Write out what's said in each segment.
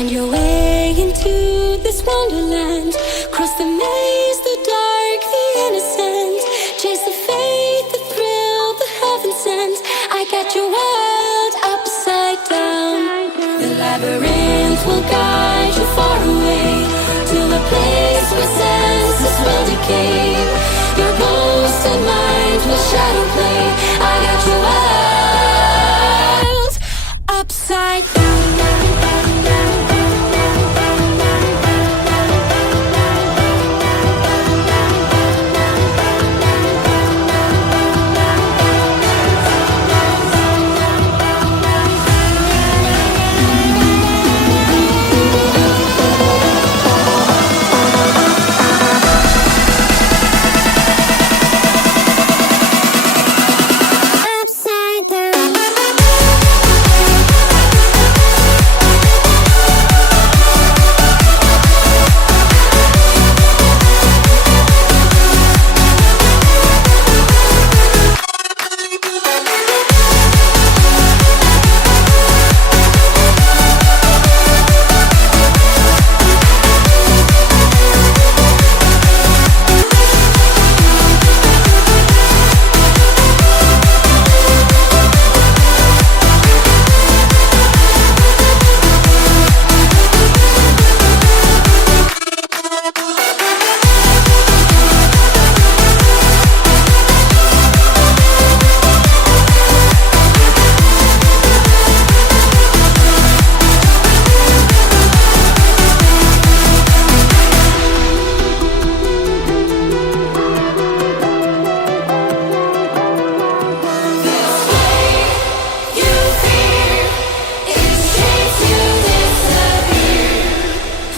Find your way into this wonderland. Cross the maze, the dark, the innocent. Chase the faith, the thrill, the heaven sent. I got your world upside down. The labyrinth will guide you far away to a place where senses will decay. Your ghost and mind will shadow play. I got your world upside down.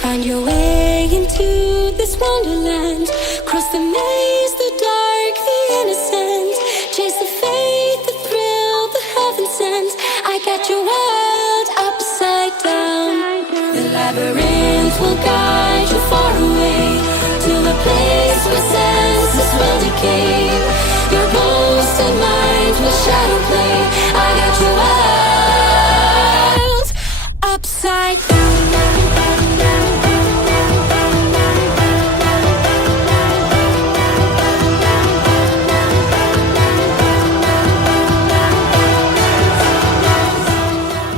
Find your way into this wonderland. Cross the maze, the dark, the innocent. Chase the faith, the thrill, the heaven sent. I got your world upside down. The labyrinth will guide you far away to a place where senses will decay. Your ghost and mind will shadow play. I got your world upside down.